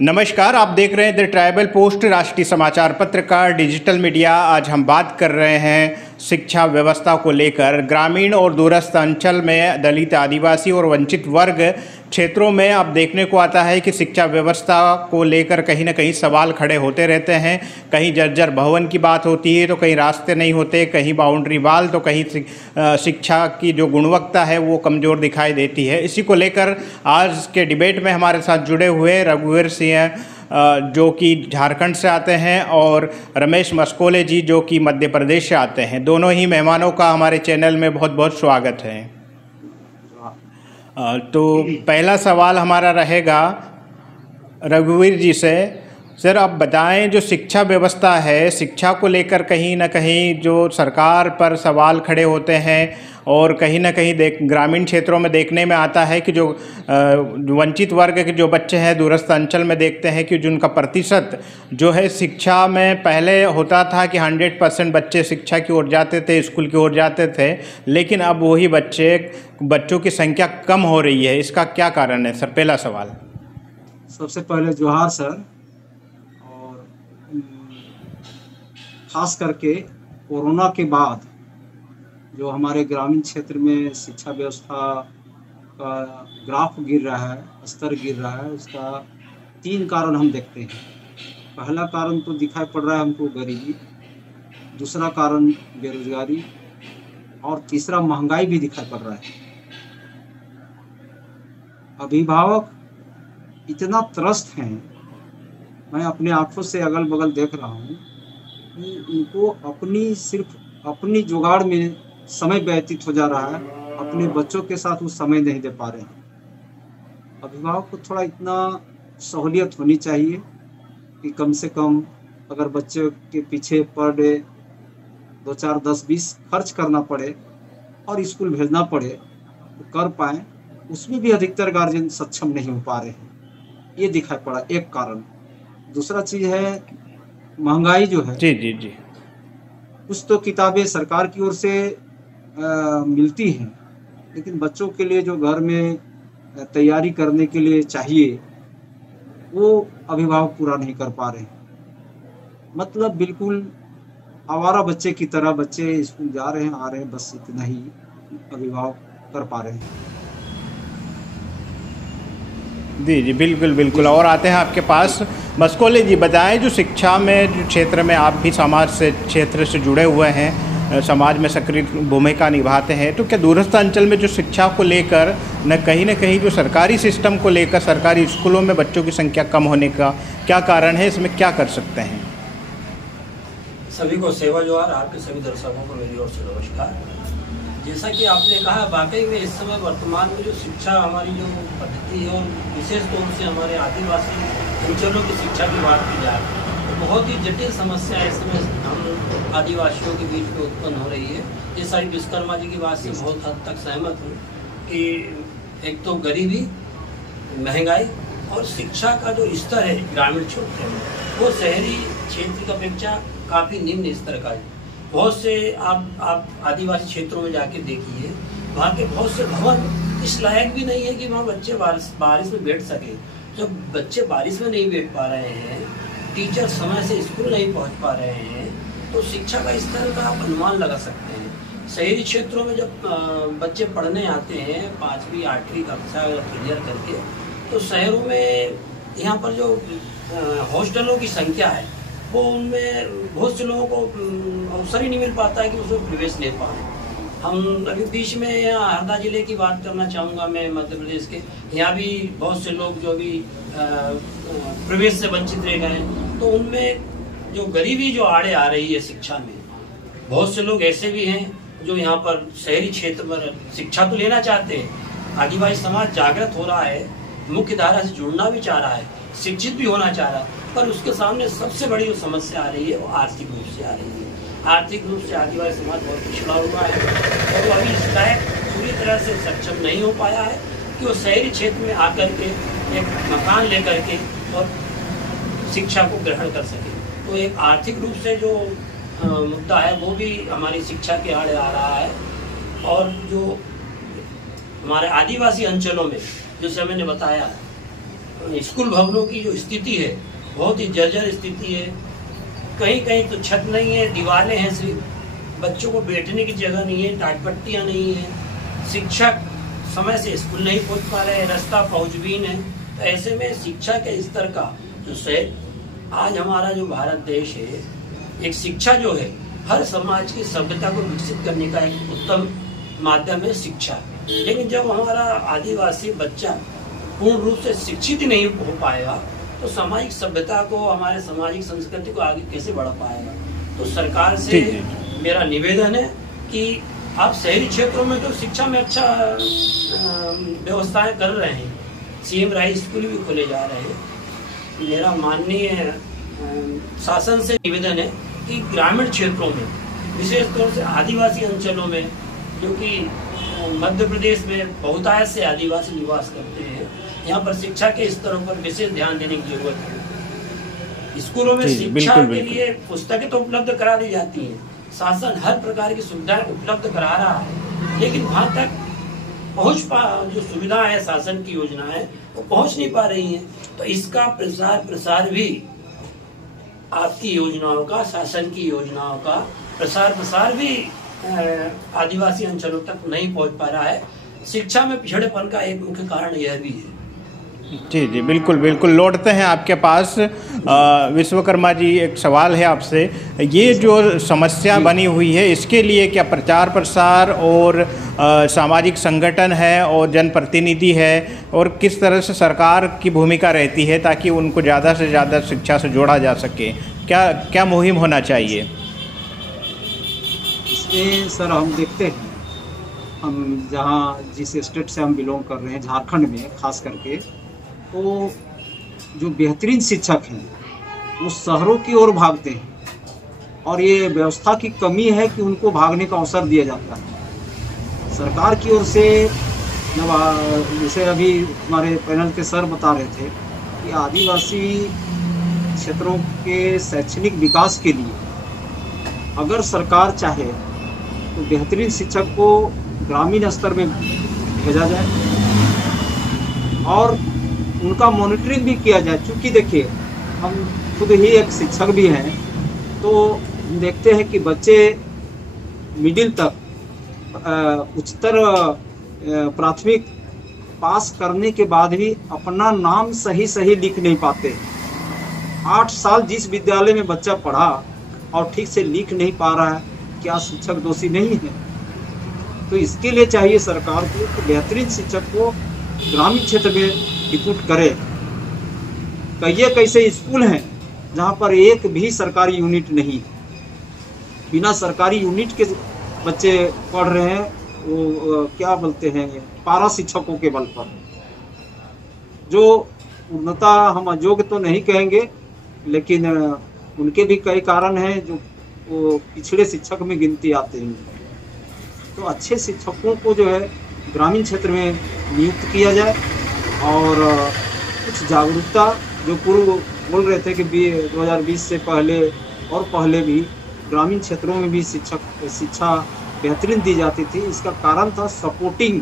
नमस्कार, आप देख रहे हैं द ट्राइबल पोस्ट राष्ट्रीय समाचार पत्र का डिजिटल मीडिया। आज हम बात कर रहे हैं शिक्षा व्यवस्था को लेकर। ग्रामीण और दूरस्थ अंचल में दलित, आदिवासी और वंचित वर्ग क्षेत्रों में अब देखने को आता है कि शिक्षा व्यवस्था को लेकर कहीं ना कहीं सवाल खड़े होते रहते हैं। कहीं जर्जर भवन की बात होती है तो कहीं रास्ते नहीं होते, कहीं बाउंड्री वाल, तो कहीं शिक्षा की जो गुणवत्ता है वो कमज़ोर दिखाई देती है। इसी को लेकर आज के डिबेट में हमारे साथ जुड़े हुए रघुवीर सिंह जो कि झारखंड से आते हैं और रमेश मस्कोले जी जो कि मध्य प्रदेश से आते हैं। दोनों ही मेहमानों का हमारे चैनल में बहुत बहुत स्वागत है। तो पहला सवाल हमारा रहेगा रघुवीर जी से। सर, आप बताएं, जो शिक्षा व्यवस्था है, शिक्षा को लेकर कहीं ना कहीं जो सरकार पर सवाल खड़े होते हैं और कहीं ना कहीं ग्रामीण क्षेत्रों में देखने में आता है कि जो वंचित वर्ग के जो बच्चे हैं, दूरस्थ अंचल में देखते हैं कि जिनका प्रतिशत जो है शिक्षा में पहले होता था कि 100% बच्चे शिक्षा की ओर जाते थे, स्कूल की ओर जाते थे, लेकिन अब वही बच्चों की संख्या कम हो रही है। इसका क्या कारण है सर? पहला सवाल। सबसे पहले जोहार सर। खास करके कोरोना के बाद जो हमारे ग्रामीण क्षेत्र में शिक्षा व्यवस्था का ग्राफ गिर रहा है, स्तर गिर रहा है, उसका 3 कारण हम देखते हैं। पहला कारण तो दिखाई पड़ रहा है हमको गरीबी, दूसरा कारण बेरोजगारी और तीसरा महंगाई भी दिखाई पड़ रहा है। अभिभावक इतना त्रस्त हैं, मैं अपने आंखों से अगल बगल देख रहा हूँ कि उनको सिर्फ अपनी जुगाड़ में समय व्यतीत हो जा रहा है, अपने बच्चों के साथ वो समय नहीं दे पा रहे हैं। अभिभावक को थोड़ा इतना सहूलियत होनी चाहिए कि कम से कम अगर बच्चे के पीछे पर डे 2, 4, 10, 20 खर्च करना पड़े और स्कूल भेजना पड़े तो कर पाएँ। उसमें भी अधिकतर गार्जियन सक्षम नहीं हो पा रहे हैं। ये दिखाई पड़ा एक कारण। दूसरा चीज़ है महंगाई जो है। जी जी जी। कुछ तो किताबें सरकार की ओर से मिलती हैं, लेकिन बच्चों के लिए जो घर में तैयारी करने के लिए चाहिए वो अभिभावक पूरा नहीं कर पा रहे हैं। मतलब बिल्कुल आवारा बच्चे की तरह बच्चे स्कूल जा रहे हैं, आ रहे हैं, बस इतना ही अभिभावक कर पा रहे हैं। जी जी, बिल्कुल बिल्कुल। और आते हैं आपके पास मस्कोले जी। बताएं, जो शिक्षा में जो क्षेत्र में आप भी समाज से क्षेत्र से जुड़े हुए हैं, समाज में सक्रिय भूमिका निभाते हैं, तो क्या दूरस्थ अंचल में जो शिक्षा को लेकर न कहीं जो सरकारी सिस्टम को लेकर सरकारी स्कूलों में बच्चों की संख्या कम होने का क्या कारण है? इसमें क्या कर सकते हैं? सभी को सेवा जोहार। आपके सभी दर्शकों को मेरी ओर से नमस्कार। जैसा कि आपने कहा, वाकई में इस समय वर्तमान में जो शिक्षा हमारी जो पद्धति है और विशेष तौर से हमारे आदिवासी अंचलों की शिक्षा की बात की जाए तो बहुत ही जटिल समस्या इस समय हम आदिवासियों के बीच में उत्पन्न हो रही है। जैसा कि विश्वकर्मा जी की बात से बहुत हद तक सहमत हूँ कि एक तो गरीबी, महंगाई और शिक्षा का जो स्तर है ग्रामीण क्षेत्र में वो शहरी क्षेत्र की अपेक्षा काफ़ी निम्न स्तर का है। बहुत से आप आदिवासी क्षेत्रों में जाके देखिए, वहाँ के बहुत से भवन इस लायक भी नहीं है कि वहाँ बच्चे बारिश में बैठ सके। जब बच्चे बारिश में नहीं बैठ पा रहे हैं, टीचर समय से स्कूल नहीं पहुँच पा रहे हैं, तो शिक्षा का स्तर का आप अनुमान लगा सकते हैं। शहरी क्षेत्रों में जब बच्चे पढ़ने आते हैं 5वीं 8वीं कक्षा क्लियर करके, तो शहरों में यहाँ पर जो हॉस्टलों की संख्या है वो उनमें बहुत से लोगों को अवसर ही नहीं मिल पाता है कि उसमें प्रवेश ले पाए। हम अभी बीच में यहाँ हरदा जिले की बात करना चाहूँगा मैं, मध्य प्रदेश के। यहाँ भी बहुत से लोग जो भी प्रवेश से वंचित रह गए हैं, तो उनमें जो गरीबी जो आड़े आ रही है शिक्षा में, बहुत से लोग ऐसे भी हैं जो यहाँ पर शहरी क्षेत्र में शिक्षा तो लेना चाहते हैं। आदिवासी समाज जागृत हो रहा है, मुख्य धारा से जुड़ना भी चाह रहा है, शिक्षित भी होना चाह रहा है, पर उसके सामने सबसे बड़ी जो समस्या आ रही है वो आर्थिक रूप से आ रही है। आर्थिक रूप से आदिवासी समाज बहुत पिछड़ा हुआ है और वो अभी इस लायक पूरी तरह से सक्षम नहीं हो पाया है कि वो शहरी क्षेत्र में आकर के एक मकान लेकर के और शिक्षा को ग्रहण कर सके। तो एक आर्थिक रूप से जो मुद्दा है वो भी हमारी शिक्षा के आड़े आ रहा है। और जो हमारे आदिवासी अंचलों में, जैसे मैंने बताया, स्कूल भवनों की जो स्थिति है बहुत ही जर्जर स्थिति है। कहीं कहीं तो छत नहीं है, दीवारें हैं, सिर्फ बच्चों को बैठने की जगह नहीं है, टाटपट्टियाँ नहीं है, शिक्षक समय से स्कूल नहीं पहुंच पा रहे हैं, रास्ता पहुंचबीन है। तो ऐसे में शिक्षा के स्तर का जो से आज हमारा जो भारत देश है, एक शिक्षा जो है हर समाज की सभ्यता को विकसित करने का एक उत्तम माध्यम है शिक्षा। लेकिन जब हमारा आदिवासी बच्चा पूर्ण रूप से शिक्षित ही नहीं हो पाएगा तो सामाजिक सभ्यता को, हमारे सामाजिक संस्कृति को आगे कैसे बढ़ा पाएगा। तो सरकार से मेरा निवेदन है कि आप शहरी क्षेत्रों में तो शिक्षा में अच्छा व्यवस्थाएं कर रहे हैं, सीएम राइस स्कूल भी खोले जा रहे हैं। मेरा माननीय शासन से निवेदन है कि ग्रामीण क्षेत्रों में, विशेष तौर से आदिवासी अंचलों में, जो कि मध्य प्रदेश में बहुतायत से आदिवासी निवास करते हैं, यहाँ पर शिक्षा के स्तरों पर विशेष ध्यान देने की जरूरत है। स्कूलों में शिक्षा के लिए पुस्तकें तो उपलब्ध करा दी जाती हैं, शासन हर प्रकार की सुविधाएं उपलब्ध करा रहा है, लेकिन वहाँ तक जो सुविधाएं है, शासन की योजनाएं वो पहुँच नहीं पा रही हैं। तो इसका प्रसार भी आपकी योजनाओं का, शासन की योजनाओं का प्रसार भी आदिवासी अंचलों तक नहीं पहुंच पा रहा है। शिक्षा में पिछड़ेपन का एक मुख्य कारण यह भी है। जी जी, बिल्कुल बिल्कुल। लौटते हैं आपके पास। विश्वकर्मा जी, एक सवाल है आपसे। ये जो समस्या बनी हुई है, इसके लिए क्या प्रचार प्रसार और सामाजिक संगठन है और जनप्रतिनिधि है, और किस तरह से सरकार की भूमिका रहती है ताकि उनको ज़्यादा से ज़्यादा शिक्षा से जोड़ा जा सके? क्या मुहिम होना चाहिए इसमें? सर, हम देखते हैं, हम जिस स्टेट से हम बिलोंग कर रहे हैं, झारखंड में खास करके, तो जो बेहतरीन शिक्षक हैं वो शहरों की ओर भागते हैं, और ये व्यवस्था की कमी है कि उनको भागने का अवसर दिया जाता है सरकार की ओर से। जैसे अभी हमारे पैनल के सर बता रहे थे कि आदिवासी क्षेत्रों के शैक्षणिक विकास के लिए अगर सरकार चाहे तो बेहतरीन शिक्षक को ग्रामीण स्तर में भेजा जाए और उनका मॉनिटरिंग भी किया जाए। क्योंकि देखिए, हम खुद ही एक शिक्षक भी हैं, तो हम देखते हैं कि बच्चे मिडिल तक उच्चतर प्राथमिक पास करने के बाद भी अपना नाम सही लिख नहीं पाते। 8 साल जिस विद्यालय में बच्चा पढ़ा और ठीक से लिख नहीं पा रहा है, क्या शिक्षक दोषी नहीं है? तो इसके लिए चाहिए सरकार को कि बेहतरीन शिक्षक को ग्रामीण क्षेत्र में रिक्रूट करे। कैसे स्कूल हैं जहाँ पर एक भी सरकारी यूनिट नहीं, बिना सरकारी यूनिट के बच्चे पढ़ रहे हैं, वो क्या बोलते हैं, पारा शिक्षकों के बल पर। जो पूर्णता हम अयोग्य तो नहीं कहेंगे, लेकिन उनके भी कई कारण हैं जो वो पिछड़े शिक्षक में गिनती आते हैं। तो अच्छे शिक्षकों को जो है ग्रामीण क्षेत्र में नियुक्त किया जाए, और कुछ जागरूकता, जो पूर्व बोल रहे थे कि 2020 से पहले और पहले भी ग्रामीण क्षेत्रों में भी शिक्षा बेहतरीन दी जाती थी। इसका कारण था सपोर्टिंग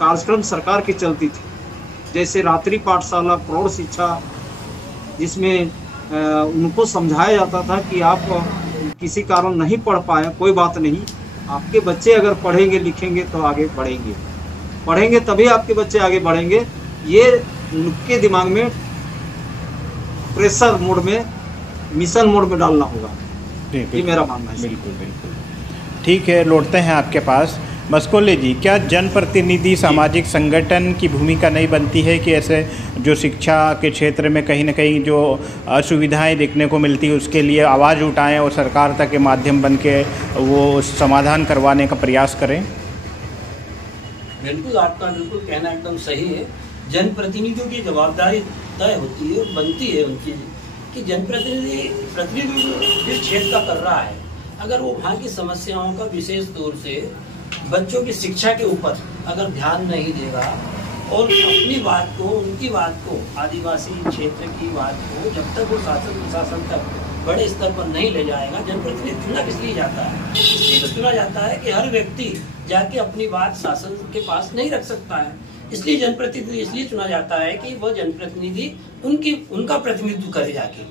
कार्यक्रम सरकार की चलती थी, जैसे रात्रि पाठशाला, प्रौढ़ शिक्षा, जिसमें उनको समझाया जाता था कि आप किसी कारण नहीं पढ़ पाए, कोई बात नहीं, आपके बच्चे अगर पढ़ेंगे लिखेंगे तो आगे बढ़ेंगे तभी आपके बच्चे आगे बढ़ेंगे। ये उनके दिमाग में प्रेशर मोड में, मिशन मोड में डालना होगा। ये मेरा मानना है। बिल्कुल बिल्कुल ठीक है। लौटते हैं आपके पास। मस्कोले जी, क्या जनप्रतिनिधि, सामाजिक संगठन की भूमिका नहीं बनती है कि ऐसे जो शिक्षा के क्षेत्र में कहीं ना कहीं जो असुविधाएं देखने को मिलती है उसके लिए आवाज़ उठाएं और सरकार तक के माध्यम बन के वो समाधान करवाने का प्रयास करें? बिल्कुल, आपका बिल्कुल कहना एकदम सही है। जनप्रतिनिधियों की जवाबदारी तय होती है, बनती है उनकी, कि जनप्रतिनिधि जिस क्षेत्र का कर रहा है, अगर वो वहाँ की समस्याओं का विशेष तौर से बच्चों की शिक्षा के ऊपर अगर ध्यान नहीं देगा और अपनी बात को, उनकी बात को, आदिवासी क्षेत्र की बात को जब तक वो शासन प्रशासन तक बड़े स्तर पर नहीं ले जाएगा। जनप्रतिनिधि चुना किस लिए जाता है? इसलिए तो चुना जाता है कि हर व्यक्ति जाके अपनी बात शासन के पास नहीं रख सकता है। इसलिए जनप्रतिनिधि इसलिए चुना जाता है कि वो जनप्रतिनिधि उनका प्रतिनिधित्व करे जाके,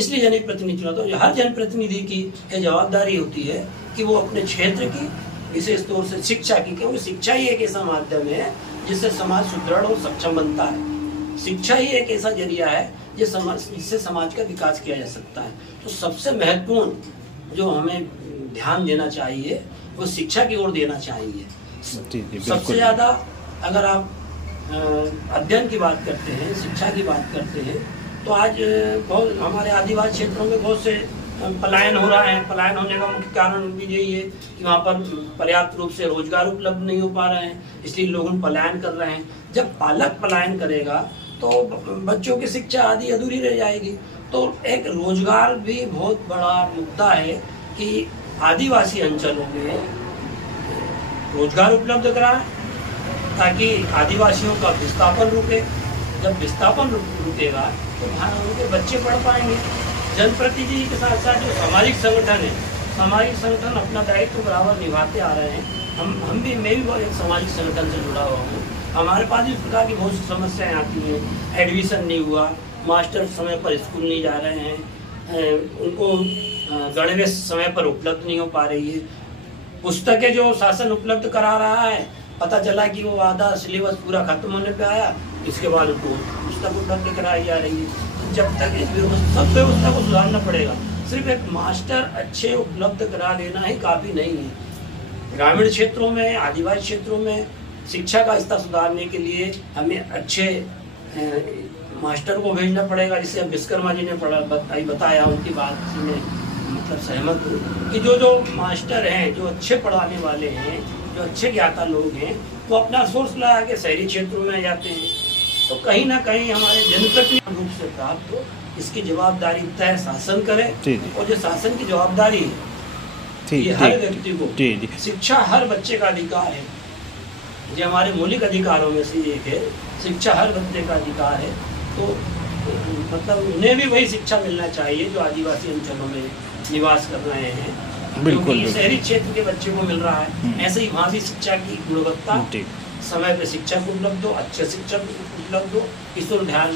इसलिए जनप्रतिनिधि चुना। तो हर जनप्रतिनिधि की जवाबदारी होती है कि वो अपने क्षेत्र की, विशेष तौर से शिक्षा की, क्योंकि शिक्षा ही एक ऐसा माध्यम है जिससे समाज सुदृढ़ और सक्षम बनता है। शिक्षा ही एक ऐसा जरिया है जिससे समाज का विकास किया जा सकता है। तो सबसे महत्वपूर्ण जो हमें ध्यान देना चाहिए वो शिक्षा की ओर देना चाहिए। सबसे ज्यादा अगर आप अध्ययन की बात करते हैं, शिक्षा की बात करते हैं, तो आज बहुत हमारे आदिवासी क्षेत्रों में बहुत से पलायन हो रहा है। पलायन होने का मुख्य कारण भी यही है कि वहाँ पर पर्याप्त रूप से रोजगार उपलब्ध नहीं हो पा रहे हैं, इसलिए लोग पलायन कर रहे हैं। जब पालक पलायन करेगा तो बच्चों की शिक्षा आदि अधूरी रह जाएगी। तो एक रोजगार भी बहुत बड़ा मुद्दा है कि आदिवासी अंचलों में रोजगार उपलब्ध कराएं ताकि आदिवासियों का विस्थापन रुके। जब विस्थापन रुकेगा तो वहाँ उनके बच्चे पढ़ पाएंगे। जनप्रतिनिधि के साथ साथ जो सामाजिक संगठन है, सामाजिक संगठन अपना दायित्व बराबर निभाते आ रहे हैं। मैं भी एक सामाजिक संगठन से जुड़ा हुआ हूँ। हमारे पास इस प्रकार की बहुत सी समस्याएं आती हैं। एडमिशन नहीं हुआ, मास्टर समय पर स्कूल नहीं जा रहे हैं, उनको गणवेश समय पर उपलब्ध नहीं हो पा रही है। पुस्तकें जो शासन उपलब्ध करा रहा है, पता चला कि वो आधा सिलेबस पूरा खत्म होने पे आया, इसके बाद उनको पुस्तक उपलब्ध कराई जा रही है। जब तक इस सब व्यवस्था को सुधारना पड़ेगा। सिर्फ एक मास्टर अच्छे उपलब्ध करा देना ही काफी नहीं है। ग्रामीण क्षेत्रों में, आदिवासी क्षेत्रों में शिक्षा का स्तर सुधारने के लिए हमें अच्छे मास्टर को भेजना पड़ेगा। जिसे विश्वकर्मा जी ने बताया, उनकी बात से मैं मतलब सहमत हूँ कि जो मास्टर हैं, जो अच्छे पढ़ाने वाले हैं, जो अच्छे ज्ञाता लोग हैं, वो अपना सोर्स लगा के शहरी क्षेत्रों में जाते हैं। तो कहीं ना कहीं हमारे जनप्रतिनिधि रूप से प्राप्त हो, इसकी जवाबदारी तय शासन करे। और जो शासन की जवाबदारी है ये हर व्यक्ति को, शिक्षा हर बच्चे का अधिकार है। जो हमारे मौलिक अधिकारों में से एक है, शिक्षा हर बच्चे का अधिकार है। तो मतलब उन्हें भी वही शिक्षा मिलना चाहिए जो आदिवासी अंचलों में निवास कर रहे हैं। क्योंकि शहरी क्षेत्र के बच्चे को मिल रहा है, ऐसे ही वहाँ भी शिक्षा की गुणवत्ता, समय पे शिक्षक उपलब्ध हो, अच्छे शिक्षक उपलब्ध हो, इस ओर ध्यान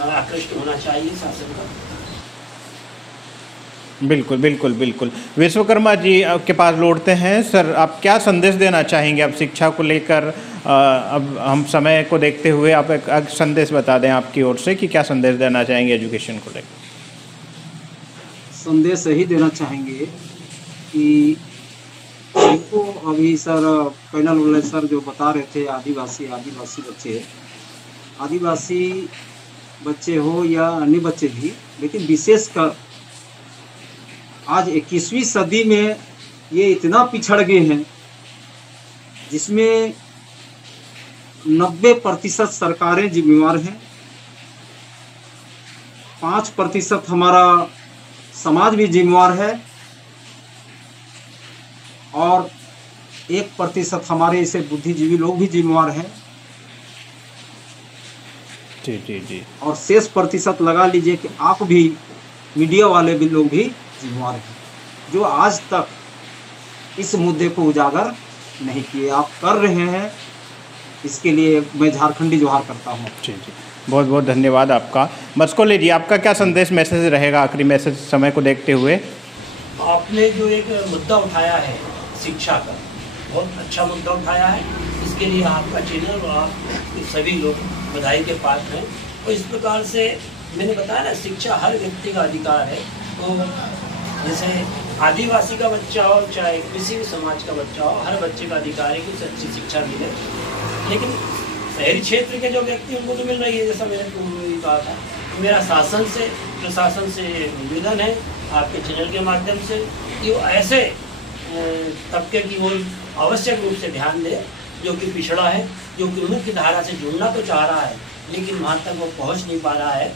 आकृष्ट होना चाहिए शासन का। बिल्कुल बिल्कुल बिल्कुल। विश्वकर्मा जी के पास लौटते हैं। सर, आप क्या संदेश देना चाहेंगे अब शिक्षा को लेकर? अब हम समय को देखते हुए आप एक संदेश बता दें आपकी ओर से कि क्या संदेश देना चाहेंगे एजुकेशन को लेकर? संदेश यही देना चाहेंगे कि देखो, अभी सर पैनल वाले सर जो बता रहे थे, आदिवासी बच्चे हो या अन्य बच्चे भी, लेकिन विशेषकर आज 21वीं सदी में ये इतना पिछड़ गए हैं जिसमें 90% सरकारें जिम्मेवार हैं, 5% हमारा समाज भी जिम्मेवार है और 1% हमारे ऐसे बुद्धिजीवी लोग भी जिम्मेवार हैं। जी। और शेष प्रतिशत लगा लीजिए कि आप भी, मीडिया वाले भी लोग भी जिम्मेवार हैं, जो आज तक इस मुद्दे को उजागर नहीं किए। आप कर रहे हैं, इसके लिए मैं झारखंडी जोहार करता हूँ। जी। बहुत बहुत धन्यवाद आपका। मस्कोले जी, आपका क्या संदेश, मैसेज रहेगा, आखिरी मैसेज समय को देखते हुए? आपने जो एक मुद्दा उठाया है शिक्षा का, बहुत अच्छा मुद्दा उठाया है। इसके लिए आपका चैनल और आप सभी लोग बधाई के पात्र हैं। और इस प्रकार से मैंने बताया ना, शिक्षा हर व्यक्ति का अधिकार है। तो जैसे आदिवासी का बच्चा हो, चाहे किसी भी समाज का बच्चा हो, हर बच्चे का अधिकार है कि उसे अच्छी शिक्षा मिले। लेकिन शहरी क्षेत्र के जो व्यक्ति, उनको तो मिल रही है, जैसा मैंने पूर्व में कहा था। मेरा शासन से, प्रशासन से निवेदन है आपके चैनल के माध्यम से कि वो ऐसे तबके की ओर आवश्यक रूप से ध्यान दे जो कि पिछड़ा है, जो कि मुख्य धारा से जुड़ना तो चाह रहा है लेकिन वहाँ तक वो पहुँच नहीं पा रहा है।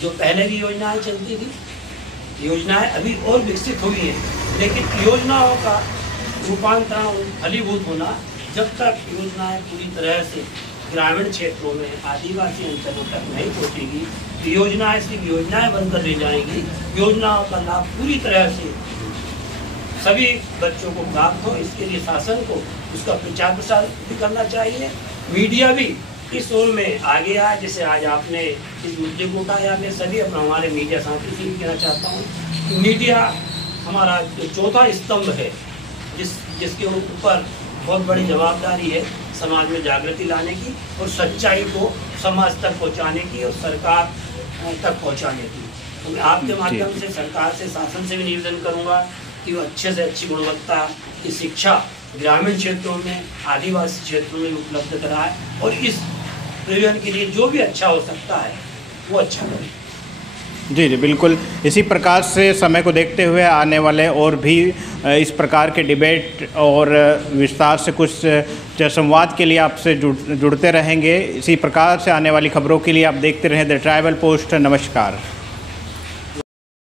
जो पहले की योजनाएं चलती थी, योजनाएं अभी और विकसित हुई हैं, लेकिन योजनाओं का रूपांतरण, फलीभूत होना, जब तक योजनाएं पूरी तरह से ग्रामीण क्षेत्रों में, आदिवासी अंचलों तक नहीं पहुँचेगी, योजनाएं सिर्फ योजनाएं बनकर रह जाएंगी। योजनाओं का लाभ पूरी तरह से सभी बच्चों को प्राप्त हो, इसके लिए शासन को उसका प्रचार प्रसार भी करना चाहिए मीडिया भी इस ओर में आगे आए। जैसे आज आपने इस मुद्दे को उठाया, मैं सभी अपना हमारे मीडिया साथी से भी कहना चाहता हूँ कि मीडिया हमारा जो चौथा स्तंभ है, जिसके ऊपर बहुत बड़ी जवाबदारी है समाज में जागृति लाने की और सच्चाई को समाज तक पहुंचाने की और सरकार तक पहुंचाने की। तो मैं आपके माध्यम से सरकार से, शासन से भी निवेदन करूंगा कि वो अच्छे से अच्छी गुणवत्ता की शिक्षा ग्रामीण क्षेत्रों में, आदिवासी क्षेत्रों में उपलब्ध कराए और इस प्रयोजन के लिए जो भी अच्छा हो सकता है वो अच्छा करें। जी जी बिल्कुल। इसी प्रकार से समय को देखते हुए आने वाले और भी इस प्रकार के डिबेट और विस्तार से कुछ संवाद के लिए आपसे जुड़ते रहेंगे। इसी प्रकार से आने वाली खबरों के लिए आप देखते रहें द ट्राइबल पोस्ट। नमस्कार।